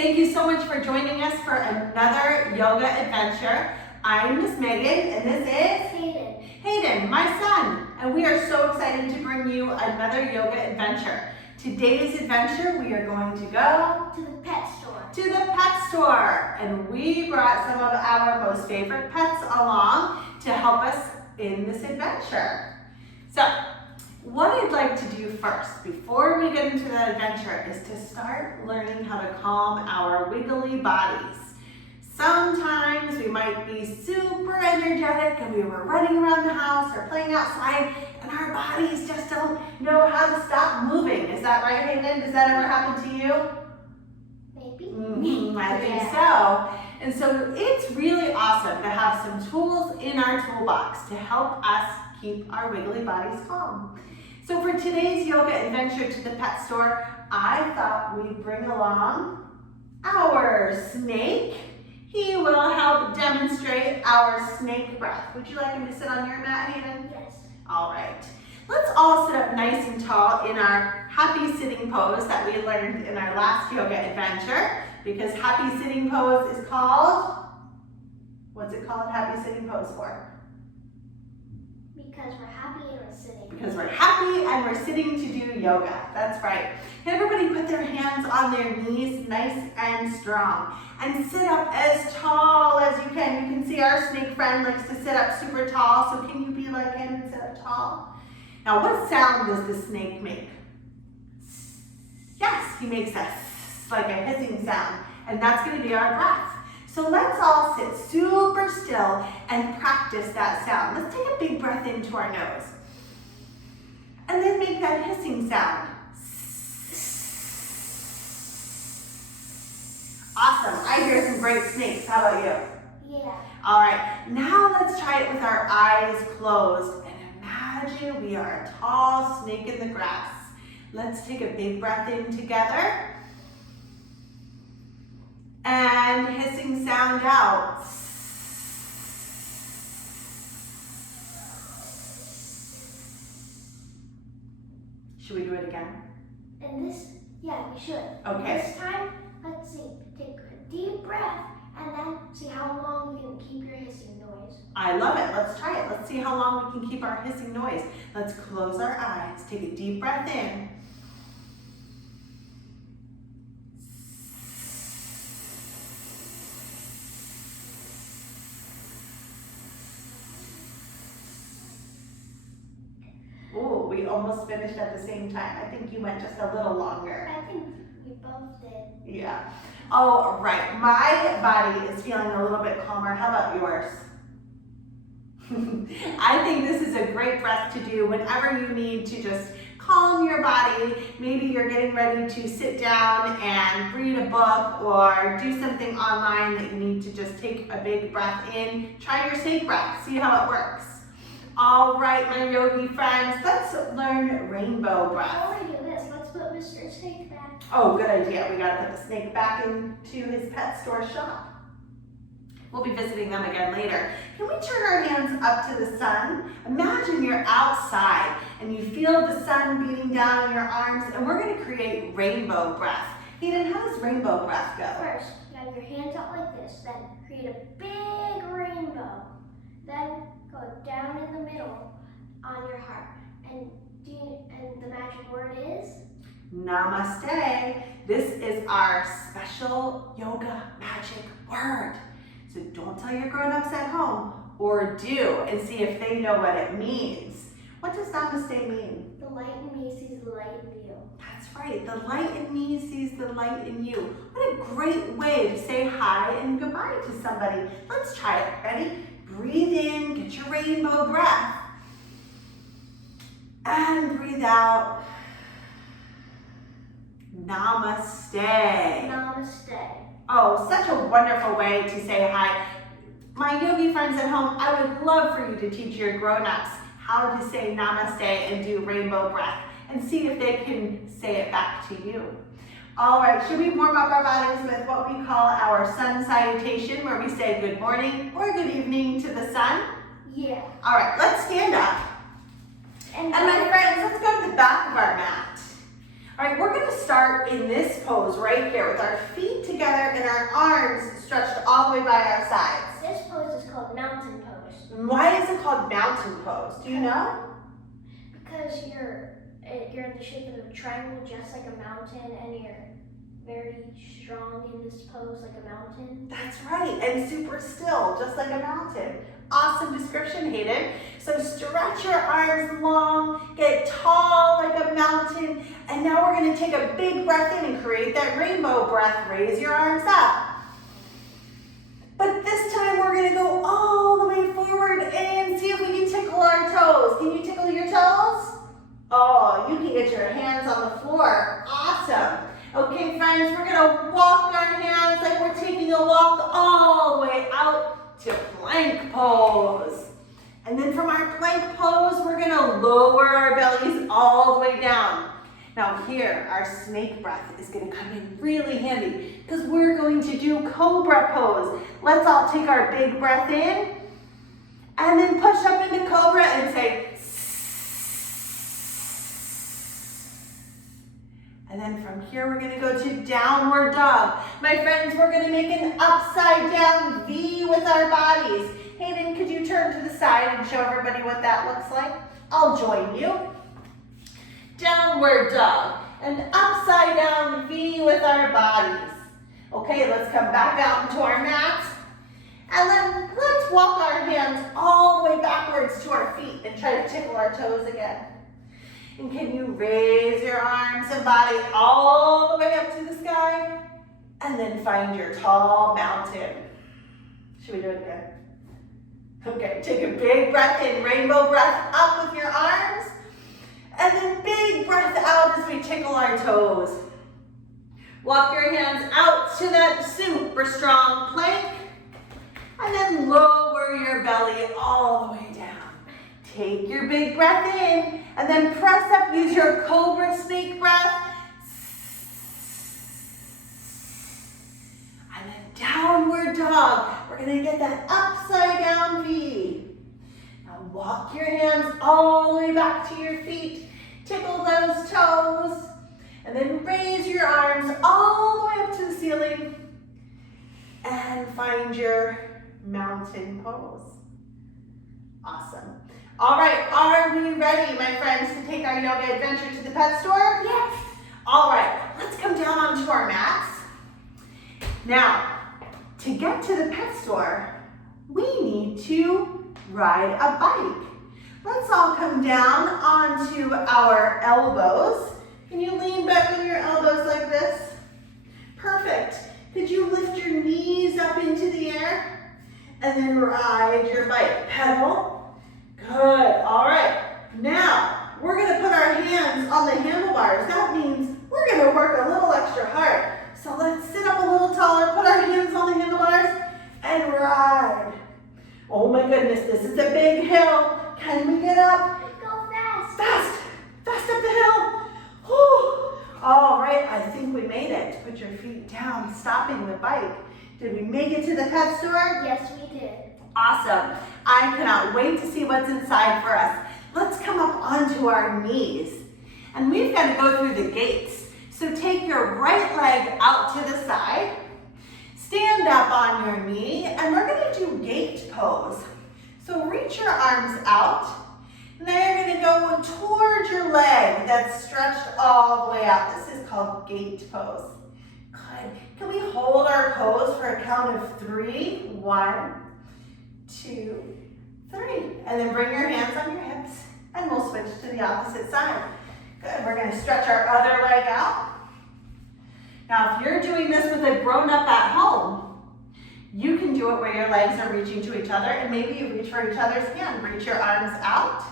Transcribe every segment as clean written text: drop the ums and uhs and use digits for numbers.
Thank you so much for joining us for another yoga adventure. I'm Miss Megan, and this is Hayden. Hayden, my son, and we are so excited to bring you another yoga adventure. Today's adventure, we are going to go To the pet store. to the pet store, and we brought some of our most favorite pets along to help us in this adventure. So, what I'd like to do first, before we get into the adventure, is to start learning how to calm our wiggly bodies. Sometimes we might be super energetic and we were running around the house or playing outside and our bodies just don't know how to stop moving. Is that right, Hayden? Does that ever happen to you? Maybe. I think so. And so it's really awesome to have some tools in our toolbox to help us keep our wiggly bodies calm. So for today's yoga adventure to the pet store, I thought we'd bring along our snake. He will help demonstrate our snake breath. Would you like him to sit on your mat, Hayden? Yes. All right. Let's all sit up nice and tall in our happy sitting pose that we learned in our last yoga adventure, because happy sitting pose is called, what's it called, happy sitting pose for? Because we're happy and we're sitting. Because we're happy and we're sitting to do yoga. That's right. Can everybody put their hands on their knees nice and strong and sit up as tall as you can. You can see our snake friend likes to sit up super tall, so can you be like him and sit up tall? Now, what sound does the snake make? Yes, he makes a like a hissing sound, and that's going to be our breath. So let's all sit super still and practice that sound. Let's take a big breath into our nose. And then make that hissing sound. Awesome. I hear some great snakes. How about you? Yeah. All right. Now let's try it with our eyes closed. And imagine we are a tall snake in the grass. Let's take a big breath in together. And hissing sound out. Should we do it again? And we should. Okay. This time, let's see. Take a deep breath and then see how long you can keep your hissing noise. I love it. Let's try it. Let's see how long we can keep our hissing noise. Let's close our eyes. Take a deep breath in. Ooh, we almost finished at the same time. I think you went just a little longer. I think we both did. Yeah. Oh, right. My body is feeling a little bit calmer. How about yours? I think this is a great breath to do whenever you need to just calm your body. Maybe you're getting ready to sit down and read a book or do something online that you need to just take a big breath in. Try your snake breath. See how it works. All right, my yogi friends, let's learn rainbow breath. Before we do this, let's put Mr. Snake back. Oh, good idea. We gotta put the snake back into his pet store shop. We'll be visiting them again later. Can we turn our hands up to the sun? Imagine you're outside and you feel the sun beating down on your arms, and we're gonna create rainbow breath. Hayden, how does rainbow breath go? First, you have your hands up like this, then create a big rainbow. Then go down in the middle on your heart. And the magic word is? Namaste. This is our special yoga magic word. So don't tell your grown-ups at home, or do, and see if they know what it means. What does namaste mean? The light in me sees the light in you. That's right. The light in me sees the light in you. What a great way to say hi and goodbye to somebody. Let's try it. Ready? Breathe in, get your rainbow breath. And breathe out. Namaste. Namaste. Oh, such a wonderful way to say hi. My yogi friends at home, I would love for you to teach your grown-ups how to say namaste and do rainbow breath, and see if they can say it back to you. All right, should we warm up our bodies with what we call our sun salutation, where we say good morning or good evening to the sun? Yeah. All right, let's stand up. And my friends, let's go to the back of our mat. All right, we're gonna start in this pose right here with our feet together and our arms stretched all the way by our sides. This pose is called mountain pose. Why is it called mountain pose? Do you know? Because you're in the shape of a triangle, just like a mountain, and you're very strong in this pose, like a mountain. That's right, and super still, just like a mountain. Awesome description, Hayden. So stretch your arms long, get tall like a mountain, and now we're gonna take a big breath in and create that rainbow breath. Raise your arms up. But this time we're gonna go all the way forward and see if we can tickle our toes. Can you tickle your toes? Oh, you can get your hands on the floor. Awesome. Okay, friends, we're gonna walk our hands like we're taking a walk all the way out to plank pose. And then from our plank pose, we're gonna lower our bellies all the way down. Now here, our snake breath is gonna come in really handy because we're going to do cobra pose. Let's all take our big breath in and then push up into cobra and say, and then from here, we're gonna go to downward dog. My friends, we're gonna make an upside down V with our bodies. Hayden, could you turn to the side and show everybody what that looks like? I'll join you. Downward dog, an upside down V with our bodies. Okay, let's come back out into our mat. And then let's walk our hands all the way backwards to our feet and try to tickle our toes again. And can you raise your arms and body all the way up to the sky? And then find your tall mountain. Should we do it again? Okay, take a big breath in, rainbow breath up with your arms. And then big breath out as we tickle our toes. Walk your hands out to that super strong plank. And then lower your belly all the way down. Take your big breath in and then press up, use your cobra snake breath. And then downward dog. We're gonna get that upside down V. Now walk your hands all the way back to your feet. Tickle those toes. And then raise your arms all the way up to the ceiling. And find your mountain pose. Awesome. All right, are we ready, my friends, to take our yoga adventure to the pet store? Yes. All right, let's come down onto our mats. Now, to get to the pet store, we need to ride a bike. Let's all come down onto our elbows. Can you lean back on your elbows like this? Perfect. Could you lift your knees up into the air and then ride your bike? Pedal. Good, all right. Now, we're gonna put our hands on the handlebars. That means we're gonna work a little extra hard. So let's sit up a little taller, put our hands on the handlebars, and ride. Oh my goodness, this is a big hill. Can we get up? Go fast. Fast, fast up the hill. Whew. All right, I think we made it. Put your feet down, stopping the bike. Did we make it to the pet store? Yes, we did. Awesome. I cannot wait to see what's inside for us. Let's come up onto our knees. And we've got to go through the gates. So take your right leg out to the side. Stand up on your knee, and we're going to do gate pose. So reach your arms out. Now you're going to go towards your leg that's stretched all the way out. This is called gate pose. Good. Can we hold our pose for a count of 3? 1, 2, 3. And then bring your hands on your hips, and we'll switch to the opposite side. Good. We're going to stretch our other leg out. Now, if you're doing this with a grown-up at home, you can do it where your legs are reaching to each other, and maybe you reach for each other's hand. Reach your arms out.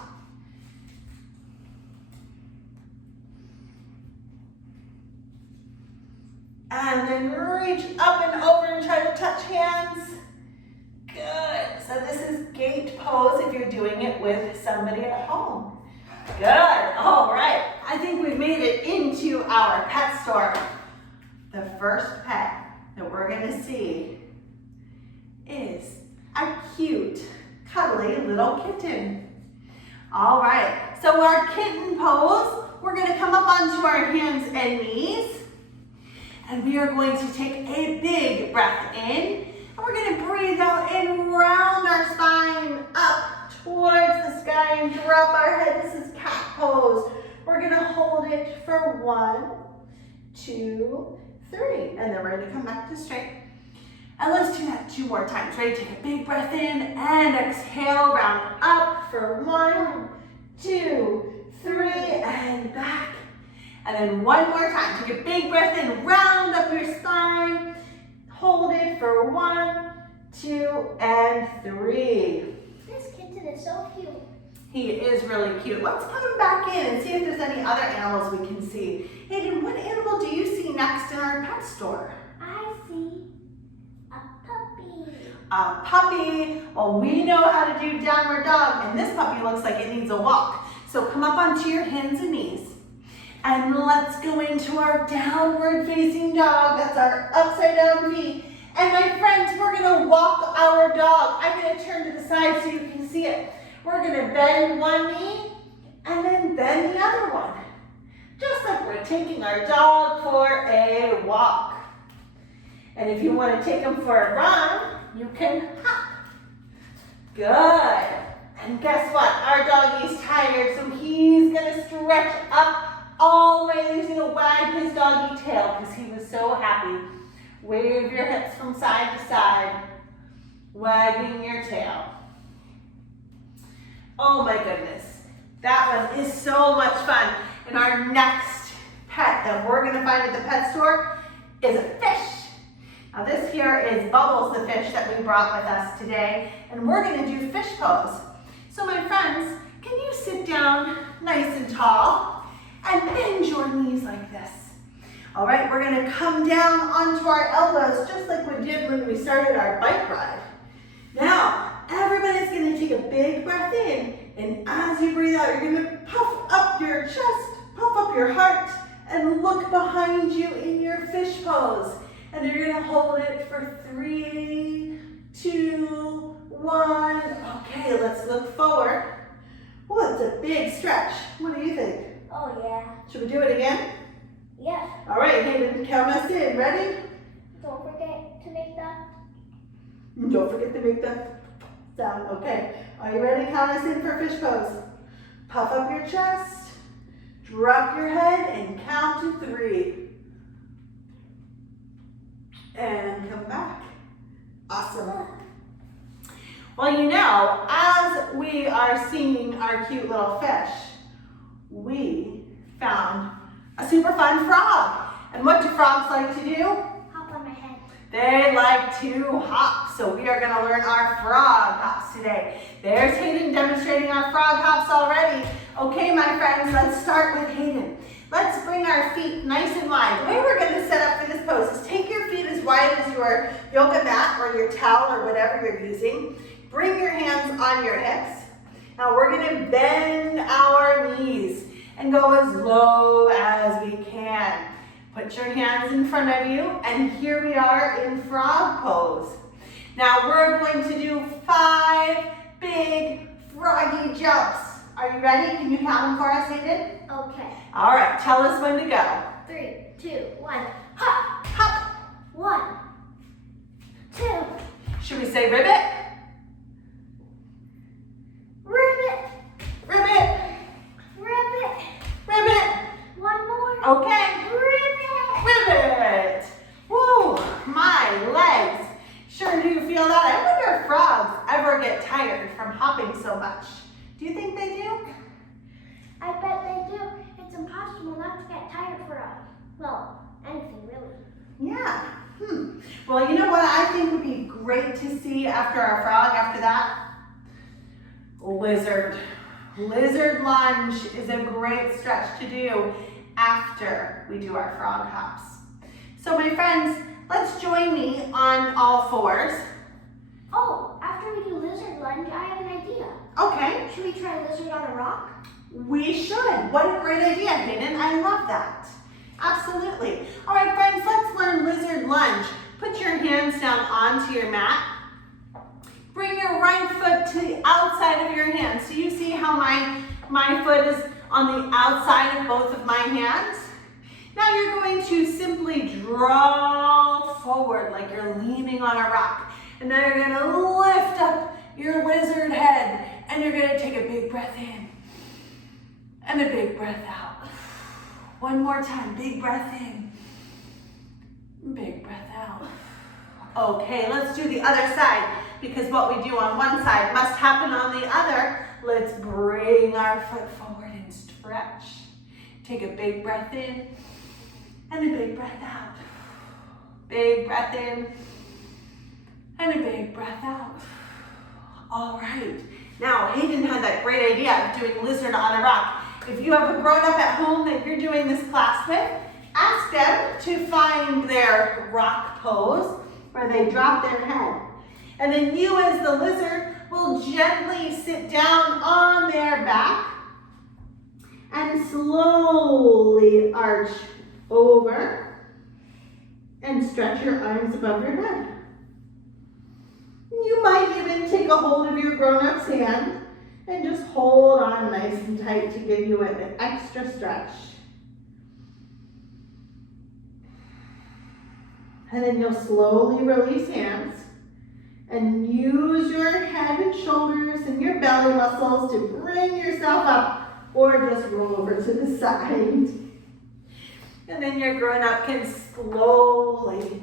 And then reach up and over and try to touch hands. Good. So this is gate pose if you're doing it with somebody at home. Good. All right. I think we've made it into our pet store. The first pet that we're going to see is a cute, cuddly little kitten. All right. So our kitten pose, we're going to come up onto our hands and knees. And we are going to take a big breath in. And we're going to breathe out and round our spine up towards the sky and drop our head. This is cat pose. We're going to hold it for 1, 2, 3. And then we're going to come back to straight. And let's do that 2 more times. Ready? Take a big breath in and exhale. Round up for 1, 2, 3, and back. And then 1 more time. Take a big breath in, round up your spine. Hold it for 1, 2, and 3. This kitten is so cute. He is really cute. Let's put him back in and see if there's any other animals we can see. Hayden, what animal do you see next in our pet store? I see a puppy. A puppy. Well, we know how to do downward dog, and this puppy looks like it needs a walk. So come up onto your hands and knees. And let's go into our downward facing dog. That's our upside down feet. And my friends, we're gonna walk our dog. I'm gonna turn to the side so you can see it. We're gonna bend one knee and then bend the other one. Just like we're taking our dog for a walk. And if you wanna take him for a run, you can hop. Good. And guess what? Our doggy's tired, so he's gonna stretch up all the way. He's gonna wag his doggy tail because he was so happy. Wave your hips from side to side, wagging your tail. Oh my goodness, that one is so much fun. And our next pet that we're gonna find at the pet store is a fish. Now this here is Bubbles, the fish that we brought with us today, and we're gonna do fish pose. So my friends, can you sit down nice and tall and bend your knees like this? All right, we're gonna come down onto our elbows just like we did when we started our bike ride. Now, everybody's gonna take a big breath in, and as you breathe out, you're gonna puff up your chest, puff up your heart, and look behind you in your fish pose. And you're gonna hold it for 3, 2, 1. Okay, let's look forward. Oh, it's a big stretch. What do you think? Oh yeah. Should we do it again? Yes. All right, Hayden, count us in. Ready? Don't forget to make that. Don't forget to make that sound. Okay. Are you ready? Count us in for fish pose. Puff up your chest, drop your head, and count to 3. And come back. Awesome. Well, you know, as we are seeing our cute little fish, we found a super fun frog. And what do frogs like to do? Hop on my head. They like to hop. So we are gonna learn our frog hops today. There's Hayden demonstrating our frog hops already. Okay, my friends, let's start with Hayden. Let's bring our feet nice and wide. The way we're gonna set up for this pose is take your feet as wide as your yoga mat or your towel or whatever you're using. Bring your hands on your hips. Now we're gonna bend our knees and go as low as we can. Put your hands in front of you, and here we are in frog pose. Now we're going to do 5 big froggy jumps. Are you ready? Can you count them for us, Hayden? Okay. All right, tell us when to go. 3, 2, 1. Hop. Hop. 1, 2. Should we say ribbit? Ribbit. Ribbit. Ribbit. Ribbit. One more. Okay. Ribbit. Ribbit. Woo, my legs. Sure do feel that. I wonder if frogs ever get tired from hopping so much. Do you think they do? I bet they do. It's impossible not to get tired for anything really. Yeah. Well, you know what I think would be great to see after our frog, after that? Lizard. Lizard lunge is a great stretch to do after we do our frog hops. So my friends, let's join me on all 4s. Oh, after we do lizard lunge, I have an idea. Okay. Should we try lizard on a rock? We should. What a great idea, Hayden. I love that. Absolutely. All right, friends, let's learn lizard lunge. Put your hands down onto your mat. Bring your right foot to the outside of your hand. So you see how my foot is on the outside of both of my hands. Now you're going to simply draw forward like you're leaning on a rock. And now you're going to lift up your lizard head and you're going to take a big breath in and a big breath out. One more time, big breath in, big breath out. Okay, let's do the other side because what we do on one side must happen on the other. Let's bring our foot forward and stretch. Take a big breath in and a big breath out. Big breath in and a big breath out. All right. Now, Hayden had that great idea of doing lizard on a rock. If you have a grown-up at home that you're doing this class with, ask them to find their rock pose where they drop their head. And then you as the lizard will gently sit down on their back and slowly arch over and stretch your arms above your head. You might even take a hold of your grown-up's hand and just hold on nice and tight to give you an extra stretch. And then you'll slowly release hands and use your head and shoulders and your belly muscles to bring yourself up or just roll over to the side. And then your grown-up can slowly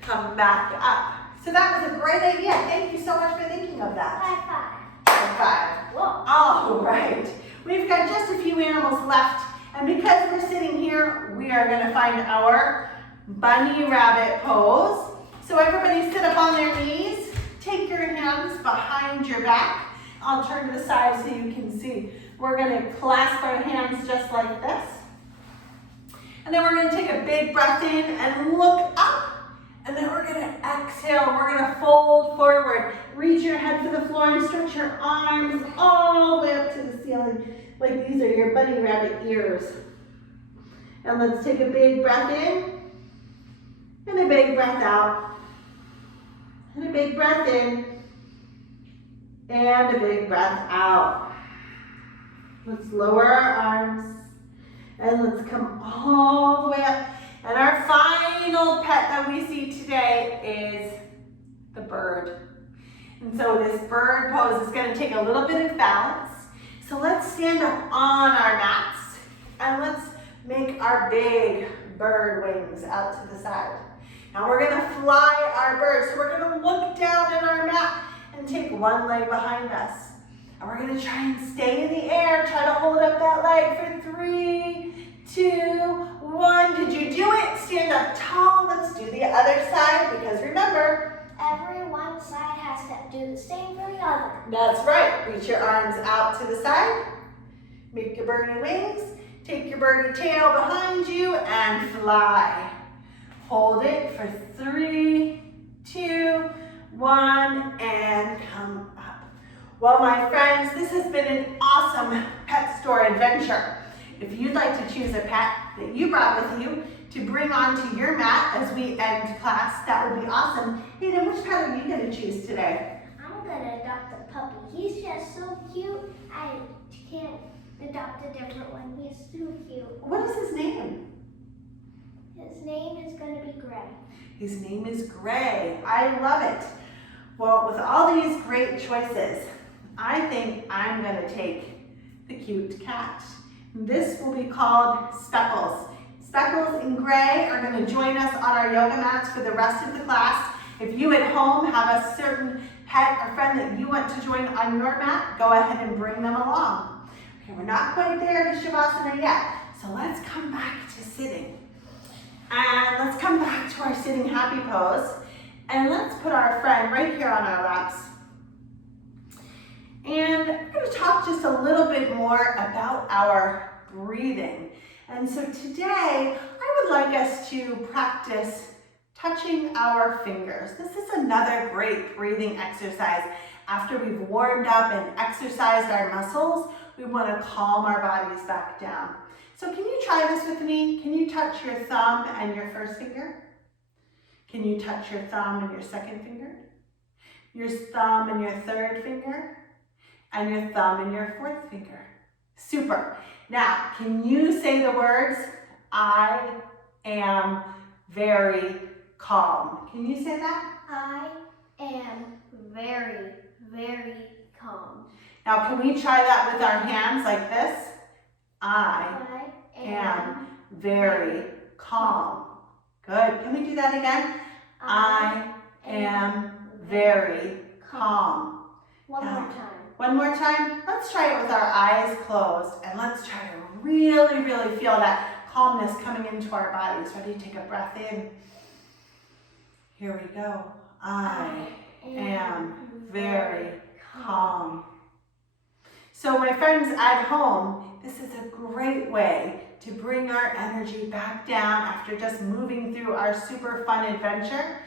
come back up. So that was a great idea. Thank you so much for thinking of that. High five. High five. Whoa. All right. We've got just a few animals left. And because we're sitting here, we are going to find our bunny rabbit pose. So everybody sit up on their knees. Take your hands behind your back. I'll turn to the side so you can see. We're going to clasp our hands just like this. And then we're going to take a big breath in and look up. And then we're going to exhale. We're going to fold forward. Reach your head to the floor and stretch your arms all the way up to the ceiling. Like these are your bunny rabbit ears. And let's take a big breath in. And a big breath out. And a big breath in. And a big breath out. Let's lower our arms. And let's come all the way up. And our final pet that we see today is the bird. And so this bird pose is going to take a little bit of balance. So let's stand up on our mats and let's make our big bird wings out to the side. Now we're going to fly our bird. So we're going to look down at our mat and take one leg behind us. And we're going to try and stay in the air. Try to hold up that leg for 3, 2, 1. Did you do it? Stand up tall. Let's do the other side because remember, Every one side has to do the same for the other. that's right. Reach your arms out to the side. Make your birdie wings. Take your birdie tail behind you and fly. Hold it for 3, 2, 1, and come up. Well, my friends, this has been an awesome pet store adventure. If you'd like to choose a pet that you brought with you to bring onto your mat as we end class, that would be awesome. Hayden, which pet are you going to choose today? I'm gonna adopt a puppy. He's just so cute. I can't adopt a different one. He's too cute. What is his name? His name is gonna be Gray. His name is Gray. I love it. Well, with all these great choices, I think I'm going to take the cute cat. This will be called Speckles. Speckles and Gray are going to join us on our yoga mats for the rest of the class. If you at home have a certain pet or friend that you want to join on your mat, go ahead and bring them along. Okay, we're not quite there to Shavasana yet, so let's come back to sitting. And let's come back to our sitting happy pose. And let's put our friend right here on our laps. And I'm going to talk just a little bit more about our breathing. And so today, I would like us to practice touching our fingers. This is another great breathing exercise. After we've warmed up and exercised our muscles, we want to calm our bodies back down. So can you try this with me? Can you touch your thumb and your first finger? Can you touch your thumb and your second finger? Your thumb and your third finger? And your thumb and your fourth finger? Super. Now, can you say the words, I am very calm? Can you say that? I am very, very calm. Now, can we try that with our hands like this? I am very calm. Good. Can we do that again? I am very calm. One more time. One more time. Let's try it with our eyes closed, and let's try to really, really feel that calmness coming into our bodies. Ready? Take a breath in. Here we go. I am very calm. So my friends at home, this is a great way to bring our energy back down after just moving through our super fun adventure.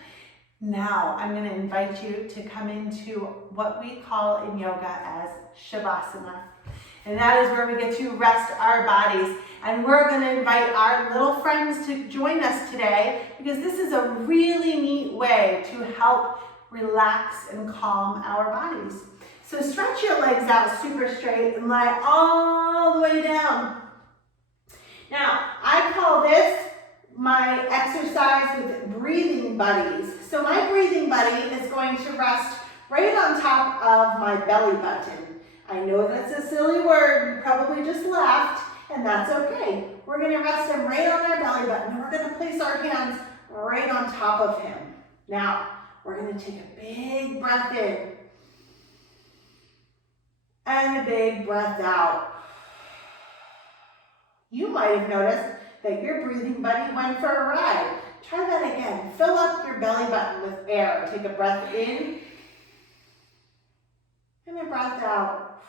Now I'm going to invite you to come into what we call in yoga as Shavasana. And that is where we get to rest our bodies. And we're going to invite our little friends to join us today because this is a really neat way to help relax and calm our bodies. So stretch your legs out super straight and lie all the way down. Now, I call this my exercise with breathing buddies. So my breathing buddy is going to rest right on top of my belly button. I know that's a silly word, you probably just laughed, and that's okay. We're going to rest him right on our belly button, and we're going to place our hands right on top of him. Now, we're going to take a big breath in, and a big breath out. You might have noticed that your breathing buddy went for a ride. Try that again. Fill up your belly button with air. Take a breath in and a breath out.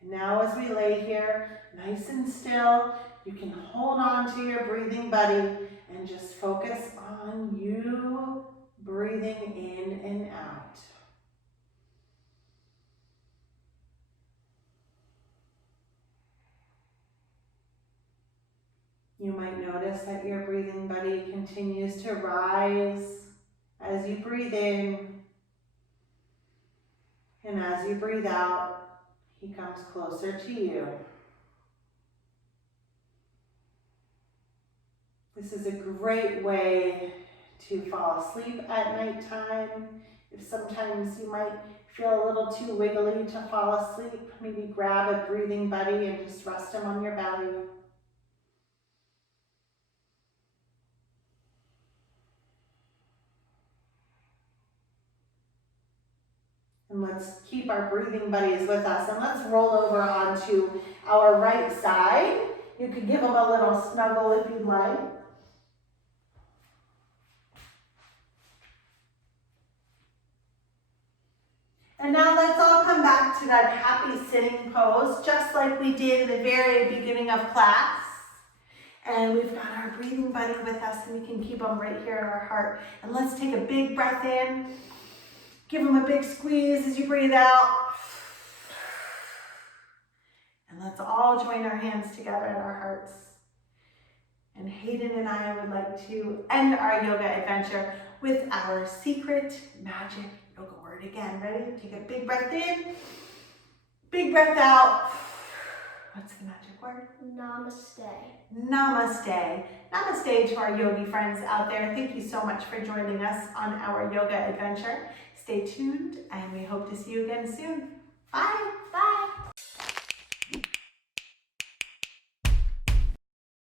And now as we lay here, nice and still, you can hold on to your breathing buddy and just focus on you breathing in and out. You might notice that your breathing buddy continues to rise as you breathe in, and as you breathe out, he comes closer to you. This is a great way to fall asleep at nighttime. If sometimes you might feel a little too wiggly to fall asleep, maybe grab a breathing buddy and just rest him on your belly. And let's keep our breathing buddies with us, and let's roll over onto our right side. You could give them a little snuggle if you'd like. And now let's all come back to that happy sitting pose, just like we did at the very beginning of class. And we've got our breathing buddy with us, and we can keep them right here in our heart. And let's take a big breath in. Give them a big squeeze as you breathe out. And let's all join our hands together at our hearts. And Hayden and I would like to end our yoga adventure with our secret magic yoga word again. Ready? Take a big breath in, big breath out. What's the magic word? Namaste. Namaste. Namaste to our yogi friends out there. Thank you so much for joining us on our yoga adventure. Stay tuned, and we hope to see you again soon. Bye.